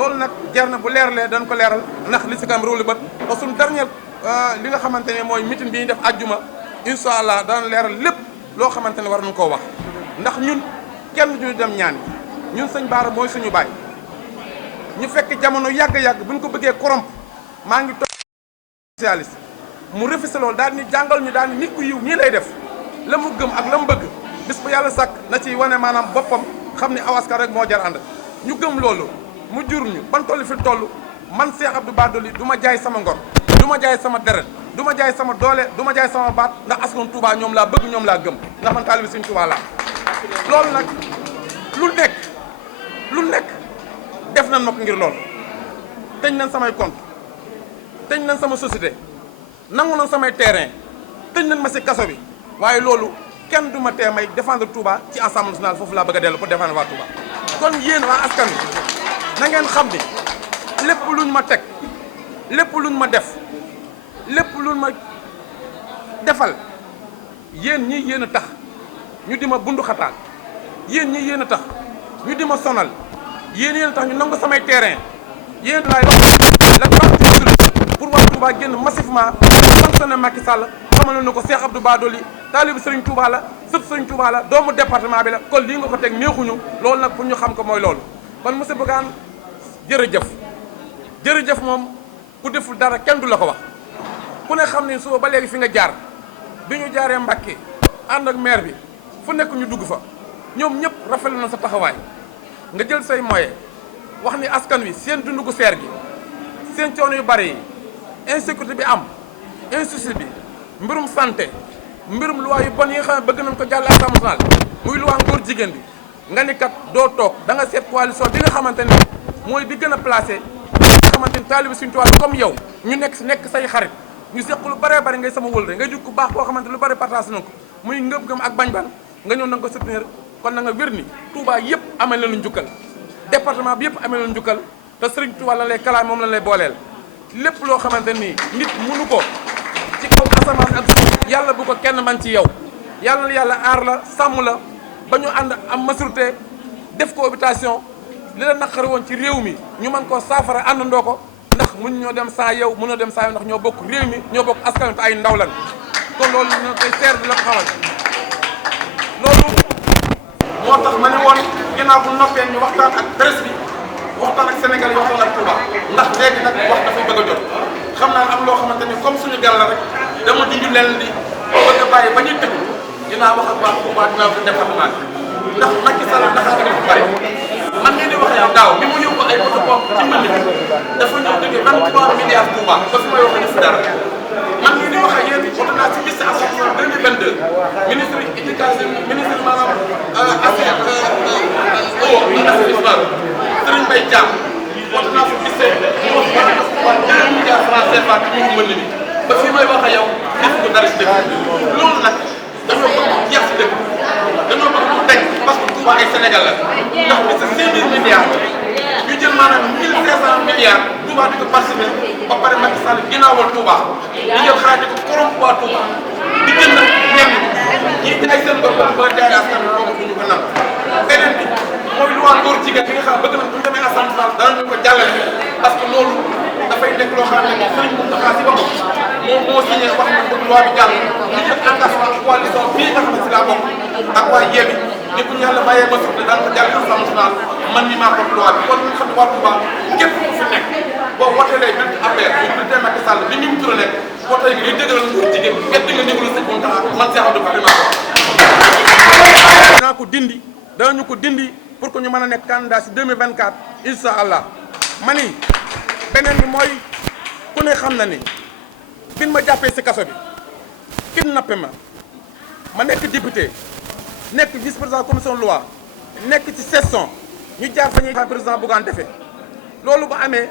loolu nag jar na bu leeralee dañ ko leeral ndax li si kam réew li bët te suñu dernier li nga xamante ne mooy meeting bi ñuy def àjjuma incha allah dana leeral lépp loo xamante ne war nañu koo wax ndax ñun kenn duñu dem ñaan ñun sëñ Bara mooy suñu baay ñu fekk jamono yàgg-yàgg bu ñu ko bëggee corrompre maa ngi toog socialiste mu refusé loolu daal ni jàngal ñu daal ni nit ku yiw nii lay def la mu gëm ak la mu bëgg bis bu yàlla sàkk na ci wane maanaam boppam xam ni awaskan rek moo jar ànd ñu gëm loolu mu jur ñu ban toll fi toll man Cheikh Abdou Bara Dolly du ma jaay sama ngor du ma jaay sama deret du ma jaay sama doole du ma jaay sama baat ndax askan Touba ñoom laa bëgg ñoom laa gëm ndax man taalibe Sëriñ Touba laa loolu nag lu nekk def nañ ma ko ngir loolu tëj nañ samay compte tëj nañ sama société nangu nañ samay terrain tëj nañ ma si kaso bi waaye loolu kenn du ma tee may défendre Touba ci Assemblée nationale foofu laa bëgg a dellu pour défendre waa Touba kon yéen waa askan wi na ngeen xam ni lépp luñ ma teg lépp luñ ma def lépp luñ ma defal yéen ñii yéen a tax ñu di ma bundu xataal yéen ñii yéen a tax ñu di ma sonal yéen a tax ñu nangu samay terrain yéen laay wax la grande pour waa Touba génn massivement sanctionné Macky Sall xamal na ko Cheikh Abdou Bara Dolly taalibu Serigne Touba la sët Serigne Touba la doomu département bi la kon lii nga ko teg neexuñu loolu nag pour ñu xam ko mooy loolu kon monsieur Bougane jërëjëf moom ku deful dara kenn du la ko wax ku ne xam ne suba ba léegi fi nga jaar bi ñu jaaree Mbacké ànd ak maire bi fu nekk ñu dugg fa ñoom ñëpp rafetlu na sa taxawaay nga jël say moyens wax ni askan wi seen dundu gu seer gi seen coono yu bari yi insécurité bi am injustice bi mbirum santé mbirum loi yu bon yi nga xam ne bëgg nañ ko jàll Assemblée nationale muy loi ngóor jigéen bi nga ni kat doo toog da nga seet coalition bi nga xamante ni mooy bi gën a placé nga xamante ni taalibe Sëriñ Tuubaa comme yow ñu nekk say xarit ñu seq lu bëree bëri ngay sama wël ngay jug ku baax koo xamante lu bëri partage na ko muy ngëm-ngëm ak bañ-bañ nga ñëw na nga ko soutenir kon na nga wér ni Touba yëpp amee leen lu njukkal département bi yëpp amee leen njukkal te Sëriñ Tuubaa la lay kalaam moom la lay booleel lépp loo xamante ni nit mënu ko ci kaw asamaan ak suuf yàlla bu ko kenn man ci yow yàlla na yàlla aar la sàmm la ba ñu ànd am maturité def cohabitation li la naqari woon ci réew mi ñu mën koo saafara àndandoo ko ndax mun ñoo dem saa yow mënoo dem saa yow ndax ñoo bokk réew mi ñoo bokk askan wi te ay ndaw lan kon loolu ñoo koy seer di la ko xamal loolu moo tax ma ne woon ginnaaw bu noppee ñu waxtaan ak presse bi waxtaan ak Sénégal yi waxtaan ak Touba ndax léegi nag wax dafay bëgg a jot xam naa am loo xamante ni comme suñu gal la rek dama junj leen di bëgg a bàyyi ba ñuy tëj dinaa wax ak waa Touba dinaa ko département bi ndax Macky Sall Dakar dëgg fu bari man ngeen di wax yow daaw bi mu yóbbu ay moto pompe ci mbënd bi dafa ñëw dëgg 23 milliards Touba ba fi may wax def dara man ngeen di wax ak yéen voté naa ci liste assainissement 2022 ministre éducation ministre maanaam affaire eau et assainissement Serigne Mbaye Thiam voté naa fi liste mu wax 2 milliards francs CFA ci mu mbënd bi ba fi may wax ak yow def ko dara ci dëkk loolu nag dañoo bëgg mu jeex ci dëkk dañoo bëgg mu teg parce que Touba ay Sénégal la ndax bi sa 5000 milliards ñu jël maanaam 1500 milliards Touba di ko participer ba pare Macky Sall ginnaawal Touba di jël xaalis di ko corrompre waa Touba di jënd ñenn ñi jaay seen bopp ba jaay askan wi kooku duñu ko nangu beneen bi mooy loi ngóor jigéen bi nga xam bëgg na bu ñu demee Assemblée nationale danañu ko jàllale parce que loolu dafay nekk loo xam ne moom Serigne Mountakha si boppam moom moo signé wax na bëgg loi bi jàll ñu jël engagement coalition bii nga xam ne si laa bokk ak waa Yewwi ni bu ñu yàlla bàyyee ma suuf daan ko jàll Assemblée nationale man mi maa ko loi bi kon ñu xam ne waa Touba képp ku fi nekk boo woteelee biir affaire bi biir tey Macky Sall li ñu mu turale wote gi day dëgëral ngóor jigéen gerte nga négalu sëñ Mountakha man Cheikh Abdou Bara maa ko wax. dinaa ko dindi danañu ko dindi pour que ñu mën a nekk candidat si 2024 incha allah ma ni beneen bi mooy ku ne xam na ni bin ma jàppee si kaso bi kidnappé ma nekk député nekk vice président commission loi nekk ci session ñu jaar fa ñuy président Bougane defee loolu bu amee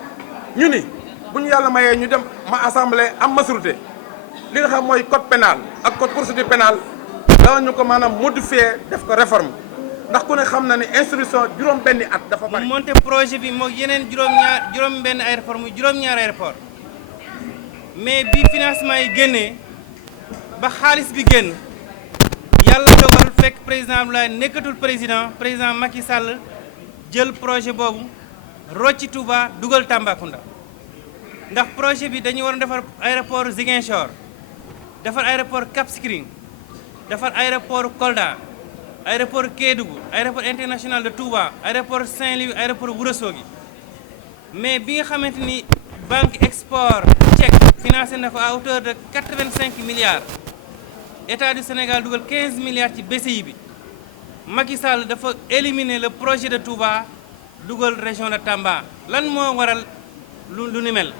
ñu ni bu ñu yàlla mayee ñu dem ma assemblée am majorité li nga xam mooy code pénal ak code procédure pénale danañu ko maanaam modifier def ko réforme ndax ku ne xam na ne instruction juróom-benni at dafa bari. monté projet bi moo yeneen juróom-benn aéroport muy juróom-ñaari aéroport mais bi financement yi génnee ba xaalis bi génn yàlla dogal fekk président Abdoulaye nekkatul président Macky Sall jël projet boobu rocci Touba dugal Tambacounda ndax projet bi dañu war a defar aéroport Ziguinchor defar aéroport Cap Skirring defar aéroport Kolda aéroport Kédougou aéroport international de Touba aéroport Saint-Louis aéroport Ourossogui mais bi nga xamante ni banque export tchèque financé na ko à hauteur de 85 milliards état du Sénégal dugal 15 milliards ci BCI bi Macky Sall dafa éliminer le projet de Touba dugal région de Tamba lan moo waral lu ni mel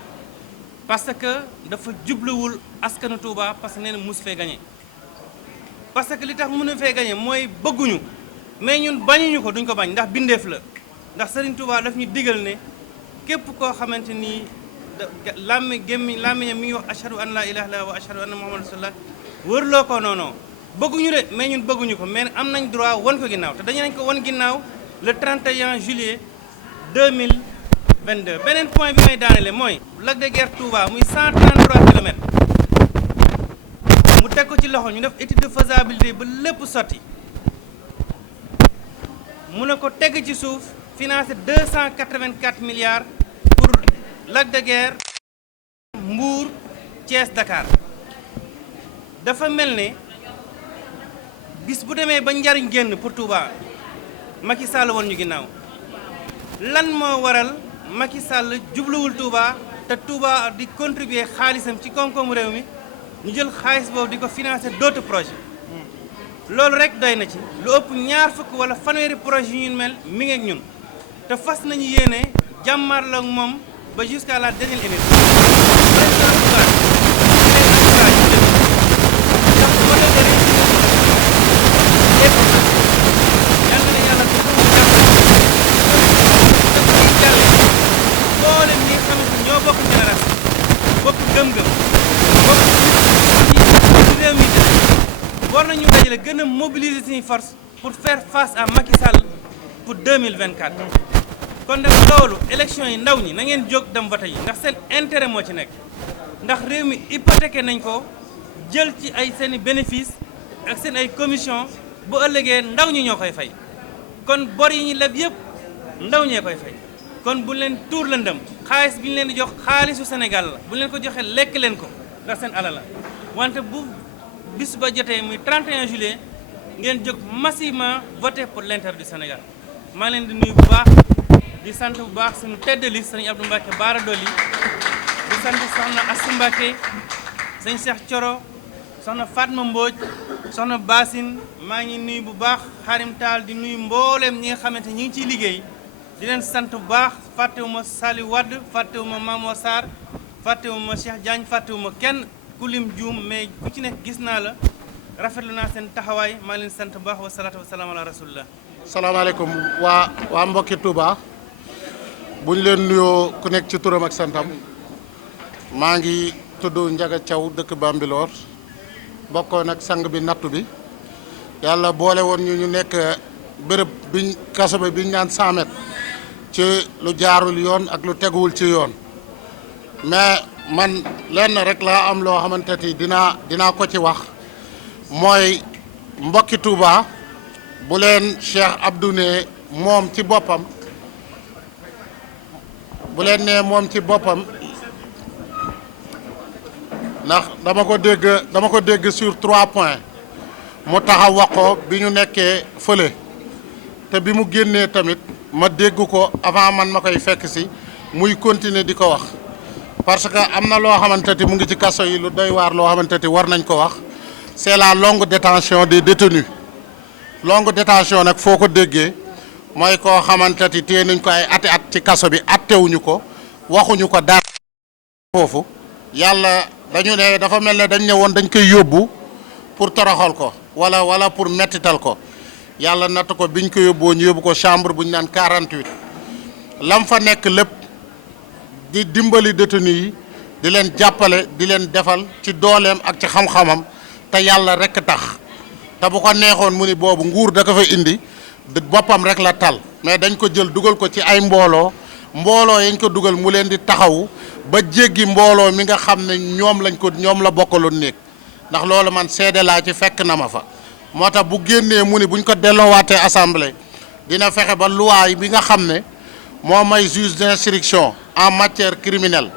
parce que dafa jubluwul askanu Touba parce que nee na mus fee gagné parce que li tax mënu fee gagné mooy bëgguñu mais ñun bañuñu ko duñ ko bañ ndax bindeef la ndax Serigne Touba daf ñu digal ne képp koo xamante ni làmmiñam mi ngi wax ashhadu an la ilaha illallah wa ashhadu anna muhammadan rasulullah wërloo ko noonu bëgguñu de mais ñun bëgguñu ko mais am nañ droit wan ko ginnaaw te dañu nañ ko wan ginnaaw le 31 juillet 2022 beneen point bi may daanele mooy Lac de Guiers Touba muy 133 kilomètres mu teg ko ci loxo ñu def étude de faisabilité ba lépp sotti mu ne ko teg ci suuf financé 284 milliards pour Lac de Guiers Mbour Thiès Dakar dafa mel ne bis bu demee ba njariñ génn pour Touba Macky Sall woon ñu ginnaaw lan moo waral Macky Sall jubluwul Touba te Touba di contribuer xaalisam ci koom-koomu réew mi ñu jël xaalis boobu di ko financer d'autres projets loolu rek doy na ci lu ëpp ñaar fukk wala fanweeri projet yu ñu mel mi ngi ak ñun te fas nañu yéene jàmmarloo ak moom ba jusqu'à la dernière émission. war nañu dajale gën a mobiliser suñuy force pour faire face à Macky Sall pour 2024 kon nag loolu élection yi ndaw ñi na ngeen jóg dem vote yi ndax seen intérêt moo ci nekk ndax réew mi hypothéqué nañ ko jël ci ay seen i bénéfice ak seen ay commission bu ëllëgee ndaw ñi ñoo koy fay kon bor yi ñu leb yëpp ndaw ñee koy fay kon bu leen tuur lëndëm xaalis bi ñu leen di jox xaalisu Sénégal la bu leen ko joxee lekk leen ko ndax seen alal la wante bu bis ba jotee muy 31 juillet ngeen jóg massivement voté pour l'intérêt du Sénégal maa leen di nuyu bu baax di sant bu baax suñu tête de liste sëñ Abdou Mbacke Bara Dolly di sant soxna Assou Mbacke sëñ Cheikh Thioro soxna Fatma Mbodj soxna Bassine maa ngi nuyu bu baax Xarim Tall di nuyu mbooleem ñi nga xamante ñi ngi ciy liggéey di leen sant bu baax fàttewuma Saliou Wade fàttewuma Mamo Sarr fàttewuma Cheikh Diagne fàttewuma kenn ku lim juum mais ku ci nekk gis naa la rafetlu naa seen taxawaay maa leen sant bu baax wa salaatu wa salaam ala rasulillah. salaamaaleykum waa mbokki Touba bu ñu leen nuyoo ku nekk ci turam ak santam maa ngi tudd Ndiaga Thiaw dëkk Bambilor bokkoon ak sang bi nattu bi yàlla boole woon ñu nekk bërëb biñ kaso bi biñ naan 100 mètres ci lu jaarul yoon ak lu teguwul ci yoon mais man lenn rek laa am loo xamante ni dinaa ko ci wax mooy mbokki Touba bu leen Cheikh Abdou ne moom ci boppam bu leen ne moom ci boppam ndax dama ko dégg sur 3 points mu taxaw wax ko bi ñu nekkee fële te bi mu génnee tamit ma dégg ko avant man ma koy fekk si muy continuer di ko wax parce que am na loo xamante ni mu ngi ci kaso yi lu doy waar loo xamante ni war nañ ko wax c'est la longue détention des détenus longue détention nag foo ko déggee mooy koo xamante ni téye nañ ko ay ati at ci kaso bi attewuñu ko waxuñu ko dara foofu yàlla dañu ne dafa mel ne dañ ne woon dañ koy yóbbu pour toroxal ko wala pour mettital ko yàlla natt ko biñ ko yóbboo ñu yóbbu ko chambre bu ñu naan 48 lam fa nekk lépp di dimbali détenu yi di leen jàppale di leen defal ci dooleem ak ci xam-xamam te yàlla rekk tax te bu ko neexoon mu ni boobu nguur da ko fa indi boppam rek la tal mais dañ ko jël dugal ko ci ay mbooloo yañ ko dugal mu leen di taxawu ba jéggi mbooloo mi nga xam ne ñoom la bokkaloon néeg ndax loolu man seede laa ci fekk na ma fa moo tax bu génnee mu ni buñ ko delloowaatee assemblée dina fexe ba loi bi nga xam ne moo may juge d'instruction en matière criminelle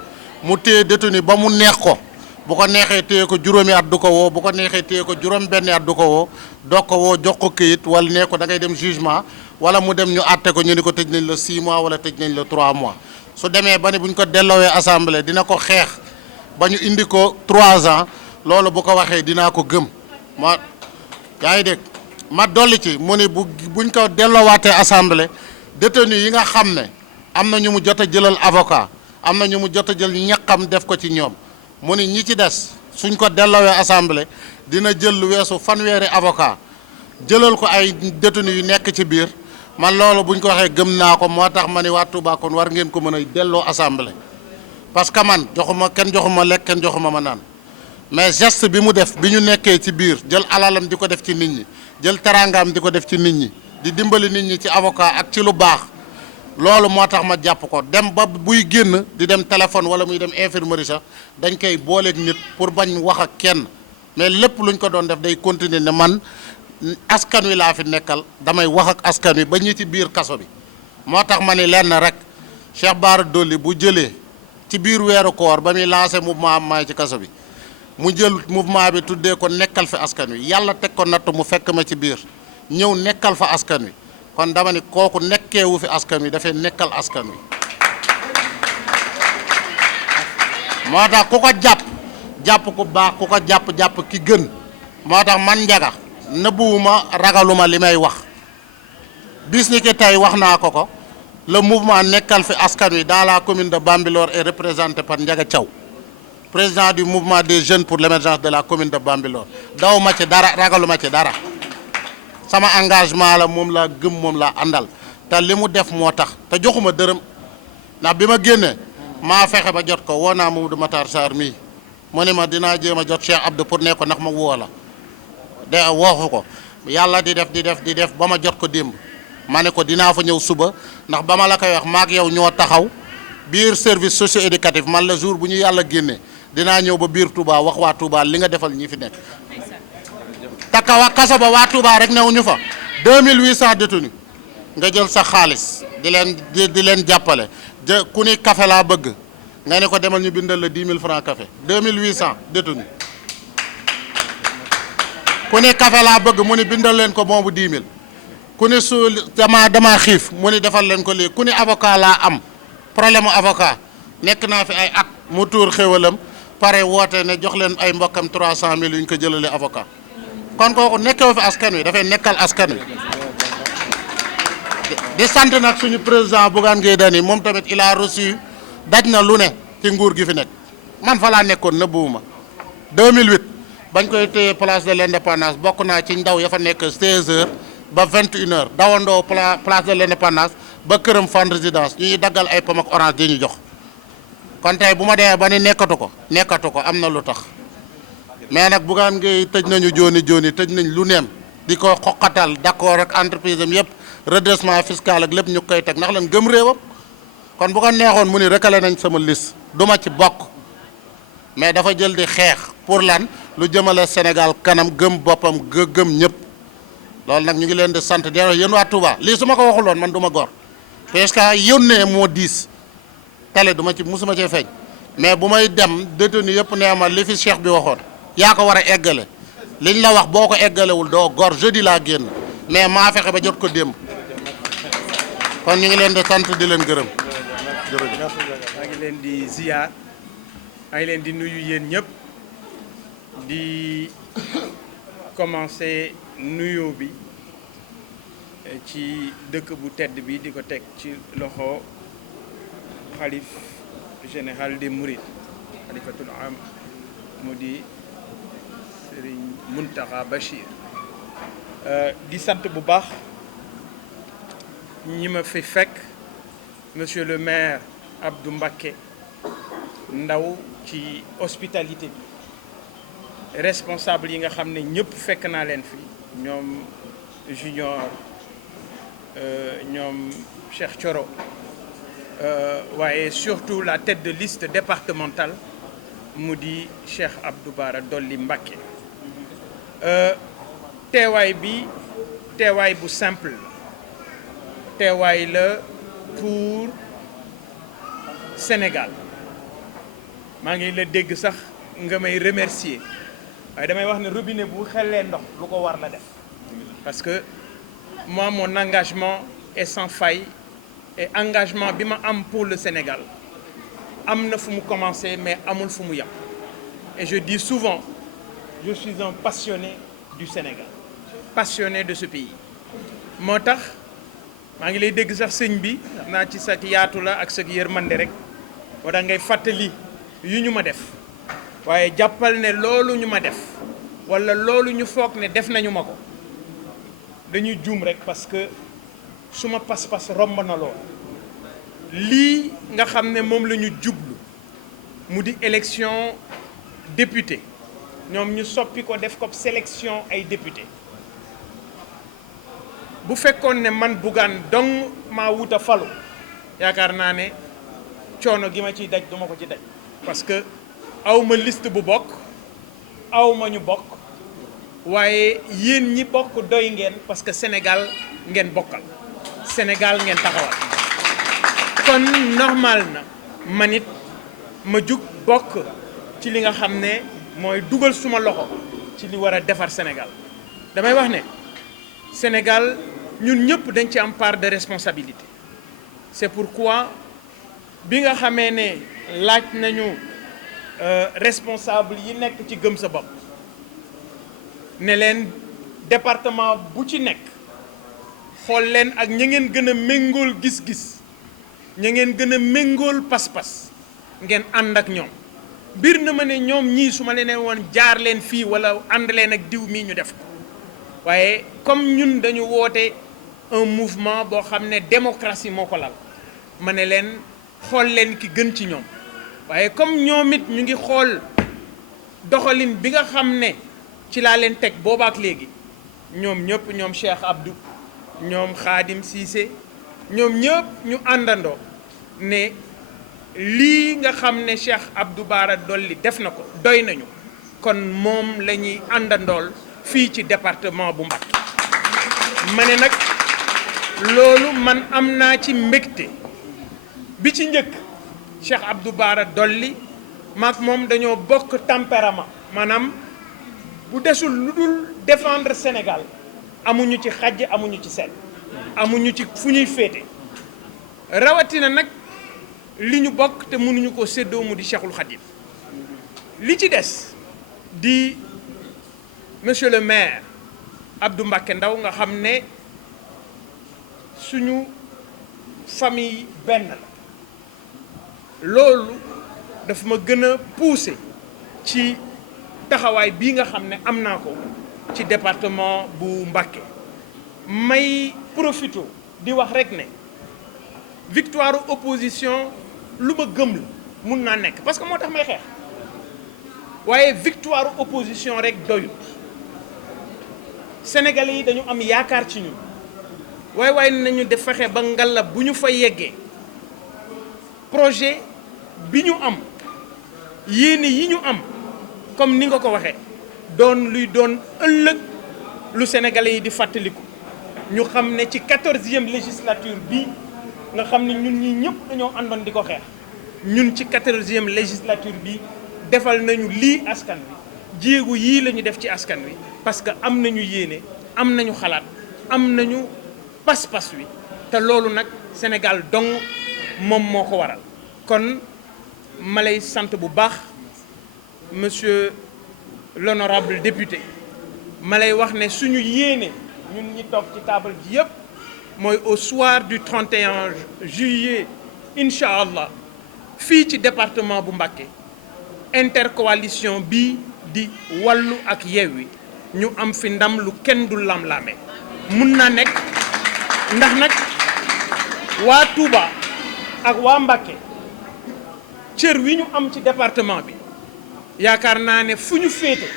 mu téye détenu ba mu neex ko bu ko neexee téye ko juróomi at du ko woo bu ko neexee téye ko juróom benni at du ko woo doog ko woo jox ko këyit wala nee ko da ngay dem jugement wala mu dem ñu àtte ko ñu ni ko tëj nañ la 6 mois wala tëj nañ la 3 mois su demee ba ne bu ñu ko delloowee assemblée dina ko xeex ba ñu indi ko 3 ans loolu bu ko waxee dinaa ko gëm ma yaa ngi dégg ma dolli ci mu ni buñ ko delloowaatee assemblée détenu yi nga xam ne am na ñu mu jot a jëlal avocat am na ñu mu jot a jël ñaqam def ko ci ñoom mu ni ñi ci des suñ ko delloowee assemblée dina jël lu weesu fanweeri avocat jëlal ko ay détenu yu nekk ci biir man loolu buñ ko waxee gëm naa ko moo tax ma ni waa Touba kon war ngeen ko mën a delloo assemblée parce que man kenn joxuma lekk kenn joxuma ma naan mais geste bi mu def bi ñu nekkee ci biir jël alalam di ko def ci nit ñi jël teraangaam di ko def ci nit ñi di dimbali nit ñi ci avocat ak ci lu baax loolu moo tax ma jàpp ko dem ba buy génn di dem téléphone wala muy dem infirmerie sax dañ koy booleeg nit pour bañ wax ak kenn mais lépp luñ ko doon def day continuer ne man askan wi laa fi nekkal damay wax ak askan wi ba ñi ci biir kaso bi moo tax ma ni lenn rek Cheikh Bara Dolly bu jëlee ci biir weeru koor ba muy lancé mouvement am maay ci kaso bi mu jël mouvement bi tuddee ko nekkal fi askan wi yàlla teg ko natt mu fekk ma ci biir ñëw nekkal fa askan wi kon dama ni kooku nekkeewu fi askan wi dafay nekkal askan wi moo tax ku ko jàpp ku baax ku ko jàpp ki gën moo tax man Ndiaga nëbbuwuma ragaluma li may wax bis ni ki tey wax naa ko le mouvement nekkal fi askan wi dans la commune de Bambilor est représenté par Ndiaga Thiaw président du mouvement des jeunes pour l'émergence de la commune de Bambilor daw ma ci dara ragaluma ci dara sama engagement la moom laa gëm moom laa àndal te li mu def moo tax te joxuma dërëm ndax bi ma génnee maa fexe ba jot ko woo naa Mamadou Matar Sarr mii mu ne ma dinaa jéem a jot Cheikh Abdou pour ne ko ndax ma woo la de waxu ko yàlla di def ba ma jot ko démb ma ne ko dinaa fa ñëw suba ndax ba ma la koy wax maak yow ñoo taxaw biir service socio-éducatif man la jour bu ñu yàlla génnee dinaa ñëw ba biir Touba wax waa Touba li nga defal ñi fi nekk takawa kaso ba waa Touba rek newuñu fa 2800 détenus nga jël sa xaalis di leen jàppale ku ni café laa bëgg nga ne ko demal ñu bindal la 10 000 francs café 2800 détenus ku ni café laa bëgg mu ni bindal leen ko moomu 10 000 ku ni su dama xiif mu ni defal leen ko lii ku ni avocat laa am problème avocat nekk naa fi ay at mu tuur xéwalam pare woote ne jox leen ay mbokkam 300 000 yu ñu ko jëlale avocat kon kooku nekkee fi askan wi dafay nekkal askan wi di sant nag suñu président Bougane Gueye Dany moom tamit il a reçu daj na lu ne ci nguur gi fi nekk man fa laa nekkoon nëbbuwuma 2008 bañ koy téye place de l'indépendance bokk naa ci ndaw ya fa nekk 16h ba 21h dawandoo place de l'indépendance ba këram fan résidence ñu ñuy daggal ay pom ak orange di ñu jox kon tey bu ma demee ba ni nekkatu ko am na lu tax mais nag Bougane Gueye tëj nañu jooni tëj nañ lu neem di ko xoqatal d'accord ak entreprise am yëpp redressement fiscal ak lépp ñu koy teg ndax lan gëm réewam kon bu ko neexoon mu ni recalé nañ sama liste duma ci bokk mais dafa jël di xeex pour lan lu jëmale Sénégal kanam gëm boppam gëm ñëpp loolu nag ñu ngi leen di sant di yéen waa Touba lii su ma ko waxuloon man du ma gor parce que yónnee moo diis télé du ma ci musuma cee feeñ mais bu may dem détenu yëpp nee ma li fi cheikh bi waxoon yaa ko war a eggale liñ la wax boo ko eggalewul doo gor jeudi laa génn mais maa fexe ba jot ko démb kon ñu ngi leen di sant di leen gërëm jërëjëf. maa ngi leen di ziar maa ngi leen di nuyu yéen ñëpp di commencer nuyoo bi ci dëkk bu tedd bi di ko teg ci loxo xalif général des Mourides xalifatul am mu di Serigne Mountakha Bachir di sant bu baax ñi ma fi fekk monsieur le maire Abdou Mbacké ndaw ci hospitalité bi responsable yi nga xam ne ñëpp fekk naa leen fi ñoom Junior ñoom Cheikh Thioro waaye surtout la tête de liste départementale mu di Cheikh Abdou Bara Dolly Mbacké teewaay bi teewaay bu simple teewaay la pour Sénégal maa ngi la dégg sax nga may remercier waaye damay wax ne robinet bu xellee ndox lu ko war la def parce que moi mon engagement est sans faille et engagement bi ma am pour le Sénégal am na fu mu commencé mais amul fu mu yem et je dis souvent je suis un passionné du Sénégal passionné de ce pays moo tax maa ngi lay dégg sax sëñ bi xam naa ci sa yaatu la ak sa yërmande rek moo tax ngay fàttali yu ñu ma def waaye jàppal ne loolu ñu ma def walla loolu ñu foog ne def nañu ma ko dañuy juum rek parce que suma pas-pas romb na lool lii nga xam ne moom la ñu jublu mu di élection député ñoom ñu soppi ko def ko sélection ay député bu fekkoon ne man Bougane dong maa wut a falu yaakaar naa ne coono gi ma ciy daj duma ko ci daj parce que awma liste bu bokk awma ñu bokk waaye yéen ñi bokk doy ngeen parce que Sénégal ngeen bokkal Sénégal ngeen taxawal kon normal na man it ma jug bokk ci li nga xam ne mooy dugal suma loxo ci li war a defar Sénégal damay wax ne Sénégal ñun ñëpp dañ ci am part de responsabilité c'est pourquoi bi nga xamee ne laaj nañu responsable yi nekk ci gëm sa bopp ne leen département bu ci nekk xool leen ak ña ngeen gën a méngool gis-gis ña ngeen gën a méngool pas-pas ngeen ànd ak ñoom mbir na ma ne ñoom ñii su ma leen woon jaar leen fii wala ànd leen ak diw mii ñu def ko waaye comme ñun dañu woote un mouvement boo xam ne démocratie moo ko lal ma ne leen xool leen ki gën ci ñoom waaye comme ñoom it ñu ngi xool doxalin bi nga xam ne ci laa leen teg boobaak léegi ñoom ñëpp ñoom Cheikh Abdou ñoom Khadim Cissé ñoom ñëpp ñu àndandoo ne lii nga xam ne Cheikh Abdou Bara Dolly def na ko doy nañu kon moom la ñuy àndandool fii ci département bu Mbacké ma ne nag loolu man am naa ci mbégte bi ci njëkk Cheikh Abdou Bara Dolly maak moom dañoo bokk tempérament maanaam bu desul lu dul défendre Sénégal amuñu ci xàjj amuñu ci seen amuñu ci fu ñuy féete rawatina nag li ñu bokk te mënuñu ko séddoo mu di Cheikhul Khadim li ci des di monsieur le maire Abdou Mbacké Ndaw nga xam ne suñu famille benn la loolu daf ma gën a pousser ci taxawaay bii nga xam ne am naa ko ci département bu Mbacké may profito di wax rek ne victoire opposition lu ma gëm la mun naa nekk parce que moo tax may xeex waaye victoire opposition rek doyut Sénégalais yi dañu am yaakaar ci ñun waaye nañu def fexe ba ngalla bu ñu fa yeggee projet bi ñu am yéene yi ñu am comme ni nga ko waxee doon luy doon ëllëg lu Sénégalais yi di fàttaliku ñu xam ne ci 14e législature bi nga xam ne ñun ñi ñëpp dañoo àndoon di ko xeex ñun ci 14e législature bi defal nañu lii askan wi jéegu yii la ñu def ci askan wi parce que am nañu yéene am nañu xalaat am nañu pas-pas wi te loolu nag Sénégal dong moom moo ko waral kon ma lay sant bu baax monsieur l'honorable député ma lay wax ne suñu yéene ñun ñi toog ci table ji yëpp mooy au soir du 31 juillet incha allah fii ci département bu Mbacké intercoalition bii di Wallu ak Yewwi ñu am fi ndam lu kenn du lam-laame mun naa nekk ndax nag waa Touba ak waa Mbacké cër wi ñu am ci département bi yaakaar naa ne fu ñu féete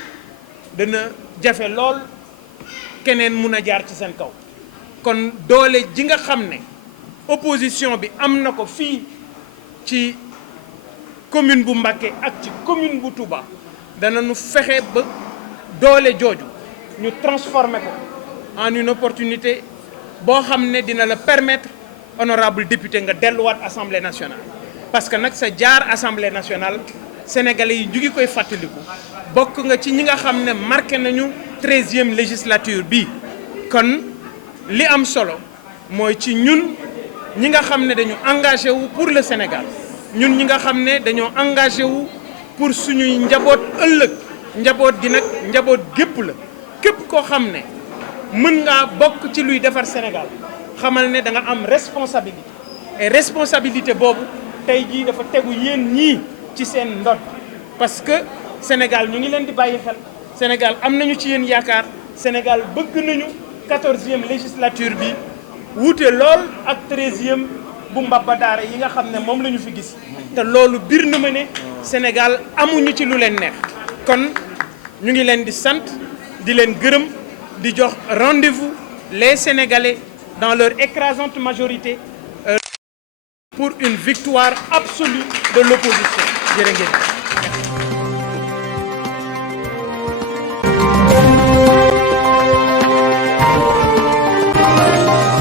dana jafe lool keneen mun a jaar ci seen kaw kon doole ji nga xam ne opposition bi am na ko fii ci commune bu Mbacké ak ci commune bu Touba dana nu fexe ba doole jooju ñu transformer ko en une opportunité boo xam ne dina la permettre honorable député nga delluwaat assemblée nationale parce que nag sa jaar assemblée nationale sénégalais yi ñu ngi koy fàttaliku bokk nga ci ñi nga xam ne marqué nañu 13e législature bi kon li am solo mooy ci ñun ñi nga xam ne dañu engagé wu pour le Sénégal ñun ñi nga xam ne dañoo engagé wu pour suñuy njaboot ëllëg njaboot gi nag njaboot gépp la képp koo xam ne mën ngaa bokk ci luy defar Sénégal xamal ne da nga am responsabilité et responsabilité boobu tey jii dafa tegu yéen ñii ci seen ndodd parce que Sénégal ñu ngi leen di bàyyi xel Sénégal am nañu ci yéen yaakaar Sénégal bëgg nañu 14e législature bi wuute lool ak 13e bu mbabba daara yi nga xam ne moom la ñu fi gis te loolu bir na ma ne Sénégal amuñu ci lu leen neex kon ñu ngi leen di sant di leen gërëm di jox rendez-vous les Sénégalais dans leur écrasante majorité pour une victoire absolue de l'opposition jërë ngeen.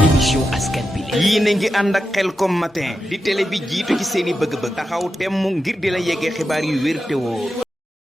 émission askan bi yéen a ngi ànd ak Khelcom matin di télé bi jiitu ci seeni bëgg-bëgg taxaw temm ngir di la yeggee xibaar yu wér te wóor